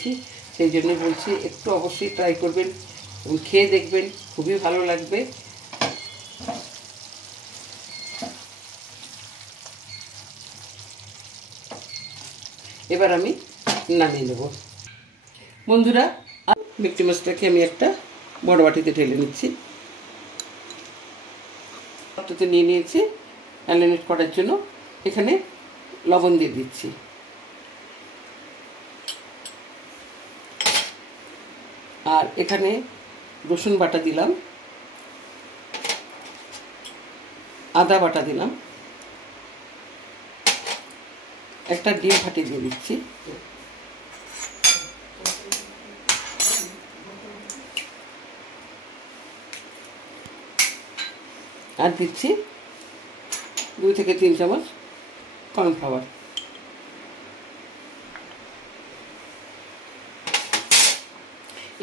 দিচ্ছি, সেই জন্য বলছি একটু অবশ্যই ট্রাই করবেন এবং খেয়ে দেখবেন, খুবই ভালো লাগবে। এবার আমি নামিয়ে নেব। বন্ধুরা, ভেটকি মাছটাকে আমি একটা বড় বাটিতে ঢেলে নিচ্ছি। পাত্রতে নিয়ে নিয়েছি ম্যারিনেট করার জন্য। এখানে লবণ দিয়ে দিচ্ছি, আর এখানে রসুন বাটা দিলাম, আদা বাটা দিলাম, একটা ডিম ফাটিয়ে দিয়ে দিচ্ছি, আর দিচ্ছি 2 থেকে 3 চামচ কর্নফ্লাওয়ার।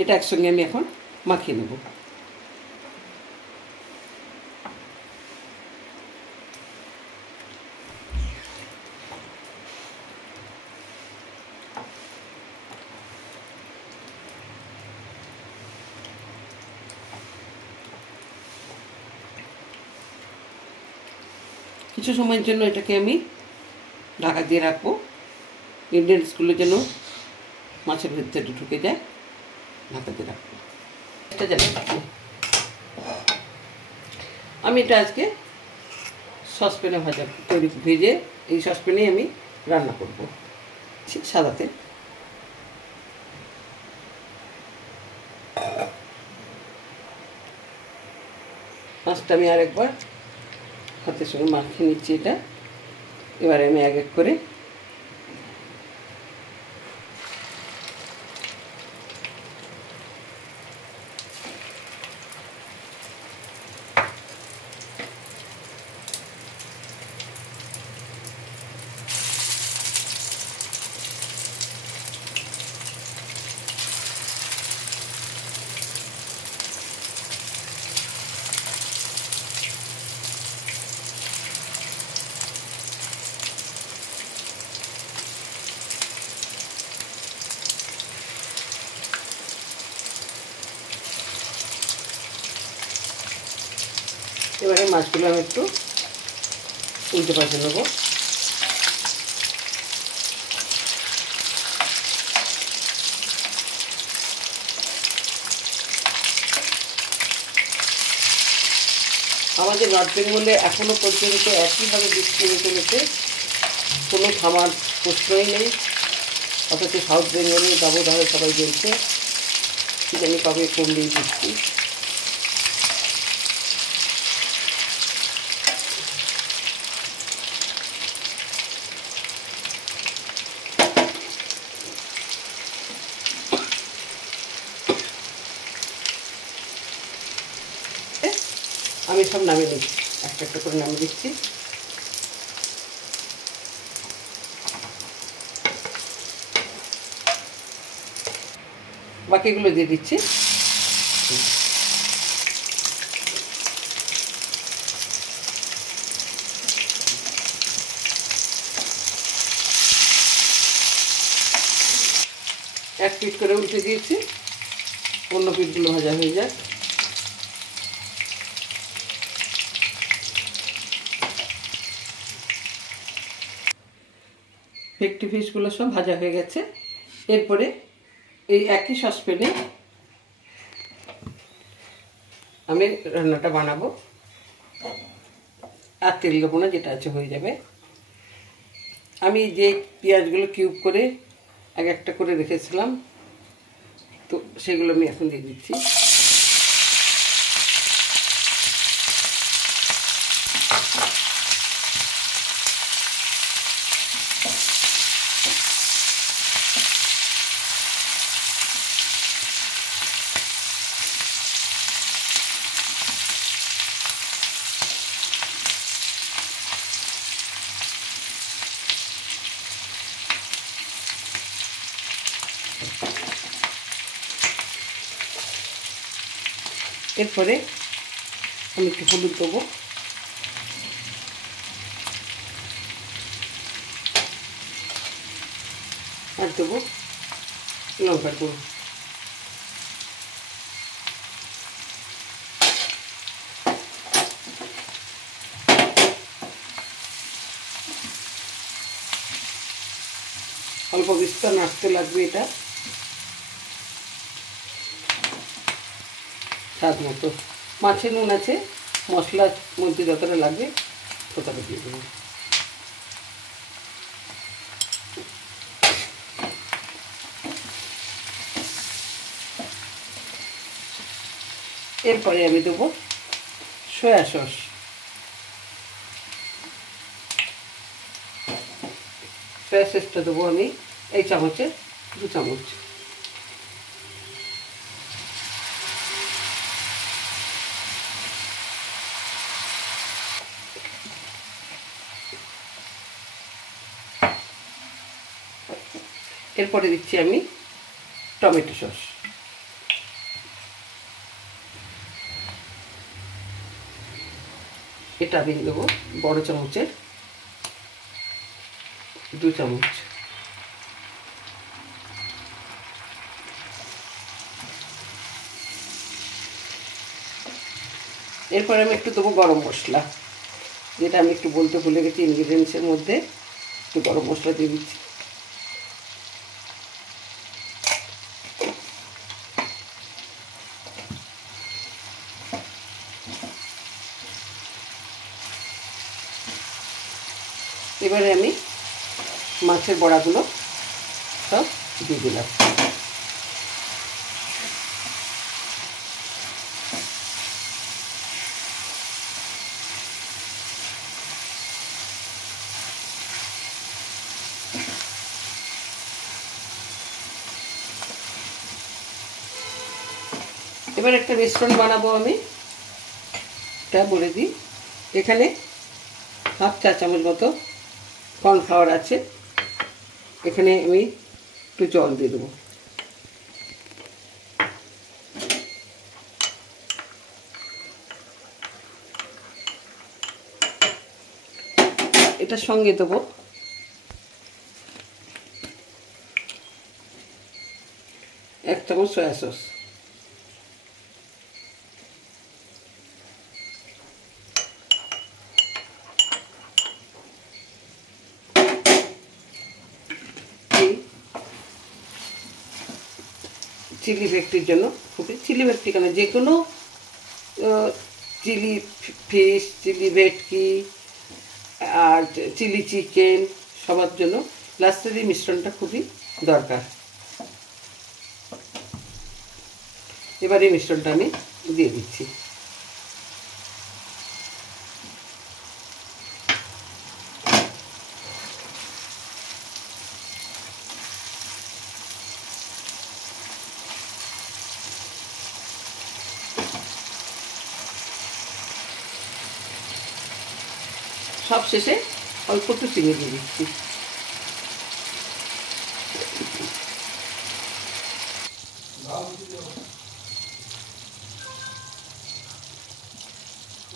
এটা একসঙ্গে আমি এখন মাখিয়ে নেব। কিছু সময়ের জন্য এটাকে আমি ঢাকা দিয়ে রাখবো, ইনগ্রেডিয়েন্টসগুলো যেন মাছের ভিতরে ঢুকে যায়। ঢাকা দিয়ে রাখবো। এটা জানাচ্ছি আমি এটা আজকে সসপ্যানে ভেজে এই সসপ্যানেই আমি রান্না করব সাদা তেল। মাছটা আমি আরেকবার হাতের সঙ্গে মাখিয়ে নিচ্ছি। এটা এবারে আমি এক এক করে এবারে মাছগুলো আমি একটু উল্টে পাল্টে নেবো। আমাদের নর্থ বেঙ্গলে এখনও পর্যন্ত একইভাবে বৃষ্টি হয়ে চলেছে, কোনো থামার প্রশ্নই নেই। অথচ সাউথ বেঙ্গলে দাবদাহে সবাই বলছে কি জানি কবে কমবে বৃষ্টি। আমি সব নামিয়ে দিচ্ছি, একটা একটা করে নামিয়ে দিচ্ছি। বাকিগুলো দিয়ে দিচ্ছি। এক পিঠ করে উল্টে দিয়েছি, অন্য পিঠগুলো ভাজা হয়ে যায়। ভেটকি ফিশগুলো সব ভাজা হয়ে গেছে। এরপরে এই একই সসপ্যানে আমি রান্নাটা বানাবো, আর তেল দেবো না, যেটা আছে হয়ে যাবে। আমি যে পেঁয়াজগুলো কিউব করে এক একটা করে রেখেছিলাম, তো সেগুলো আমি এখন দিয়ে দিচ্ছি। এরপরে আমি একটু হলুদ দেবো, আর দেবো লঙ্কার গুঁড়ো, অল্প বিস্তার নাড়তে লাগবে। এটা স্বাদ মতো মাছে নুন আছে, মশলার মধ্যে যতটা লাগবে ততটা দিয়ে দেবো। এরপরে আমি দেবো সয়া সস। সয়া সসটা দেবো আমি এই চামচে 2 চামচ। এরপরে দিচ্ছি আমি টমেটো সস। এটা আমি দেবো বড় চামচের 2 চামচ। এরপরে আমি একটু দেবো গরম মশলা, যেটা আমি একটু বলতে ভুলে গেছি। ইনগ্রিডিয়েন্টসের মধ্যে একটু গরম মশলা দিয়ে দিচ্ছি। এবারে আমি মাছের বড়াগুলো সব দিয়ে দিলাম। এবার একটা মিশ্রণ বানাবো আমি, তা বলে দিই। এখানে 1/2 চা চামচ মতো কর্নফ্লাওয়ার আছে। এখানে আমি একটু জল দিয়ে দেবো। এটার সঙ্গে দেবো 1 চামচ সয়া সস। চিলি ভেটকির জন্য খুবই, চিলি ভেটকি কেন, যে কোনো চিলি ফিশ, চিলি ভেটকি আর চিলি চিকেন সবার জন্য লাস্টের এই মিশ্রণটা খুবই দরকার। এবার এই মিশ্রণটা আমি দিয়ে দিচ্ছি। সব শেষে অল্প একটু চিনি দিয়ে দিচ্ছি।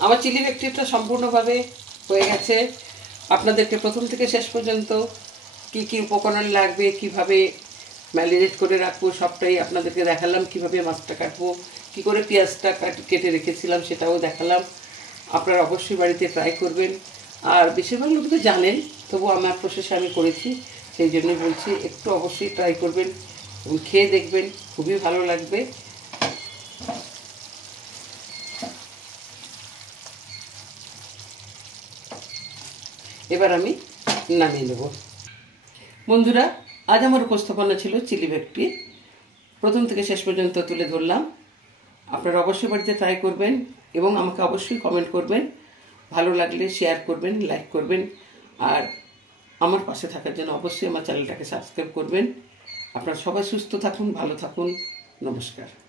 আমার চিলি ভেটকিটা সম্পূর্ণভাবে হয়ে গেছে। আপনাদেরকে প্রথম থেকে শেষ পর্যন্ত কি কি উপকরণ লাগবে, কিভাবে ম্যারিনেট করে রাখবো সবটাই আপনাদেরকে দেখালাম। কিভাবে মাছটা কাটবো, কি করে পেঁয়াজটা কেটে রেখেছিলাম সেটাও দেখালাম। আপনারা অবশ্যই বাড়িতে ট্রাই করবেন। আর বেশিরভাগ লোক তো জানেন, তবু আমার প্রসেসে আমি করেছি, সেই জন্যই বলছি একটু অবশ্যই ট্রাই করবেন এবং খেয়ে দেখবেন, খুবই ভালো লাগবে। এবার আমি নামিয়ে নেব। বন্ধুরা, আজ আমার উপস্থাপনা ছিল চিলি ভেটকি, প্রথম থেকে শেষ পর্যন্ত তুলে ধরলাম। আপনারা অবশ্যই বাড়িতে ট্রাই করবেন এবং আমাকে অবশ্যই কমেন্ট করবেন। ভালো লাগলে শেয়ার করবেন, লাইক করবেন, আর আমার পাশে থাকার জন্য অবশ্যই আমার চ্যানেলটাকে সাবস্ক্রাইব করবেন। আপনারা সবাই সুস্থ থাকুন, ভালো থাকুন। নমস্কার।